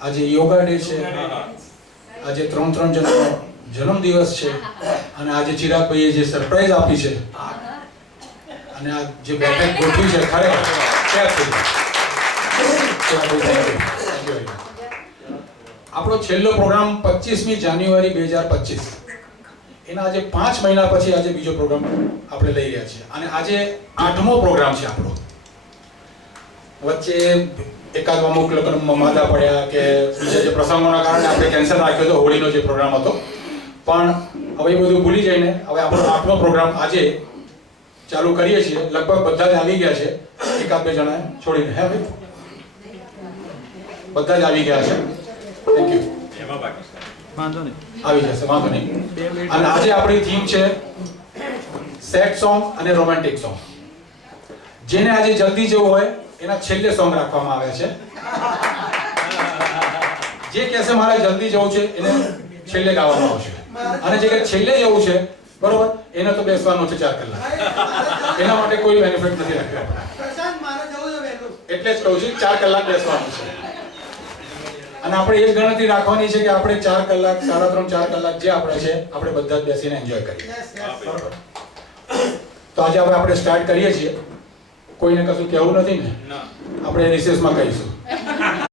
આજે યોગા ડે છે, આજે 3 જણનો જન્મદિવસ છે, અને આજે ચિરાગભાઈએ જે સરપ્રાઈઝ આપી છે અને આ જે બેઠક ગોઠવી છે, ખરેખર આપણો છેલ્લો પ્રોગ્રામ 25મી જાન્યુઆરી 2025, એના આજે 5 મહિના પછી આજે બીજો પ્રોગ્રામ આપણે લઈ રહ્યા છીએ, અને આજે 8મો પ્રોગ્રામ છે આપણો. વચ્ચે એકાદ અમુક લોકો માદા પડ્યા કે બીજા જે પ્રસંગોના કારણે આપણે કેન્સલ રાખ્યો હતો, હોળીનો જે પ્રોગ્રામ હતો, પણ હવે એ બધું ભૂલી જઈને હવે આપણો 8મો પ્રોગ્રામ આજે ચાલુ કરીએ છીએ. લગભગ બધા જ આવી ગયા છે, એકાદ બે જણા છોડીને. હે ભાઈ, બધા જ આવી ગયા છે. Thank you. આવી જશે, વાંધો નહીં. અને આજે આપણી થીમ છે સેડ સોંગ અને રોમેન્ટિક સોંગ. જેને આજે જલ્દી જવું હોય એના છેલ્લે સોંગ રાખવામાં આવ્યા છે. જે કહેશે મારે જલ્દી જવું છે એને છેલ્લે ગાવાનું આવશે, અને જે કે છેલ્લે જવું છે, બરોબર, એને તો બેસવાનું છે 4 કલાક. એના માટે કોઈ બેનિફિટ નથી રાખ્યો એટલે જ કહું છું 4 કલાક બેસવાનું છે. અને આપણે એ જ ગણતરી રાખવાની છે કે આપણે 4 કલાક, 3.5 4 કલાક જે આપણે છે, આપણે બધા જ બેસીને એન્જોય કરીએ. બરોબર. તો આજે આપણે સ્ટાર્ટ કરીએ છીએ. કોઈને કશું કહેવું નથી ને? આપણે રિસેસમાં કહીશું.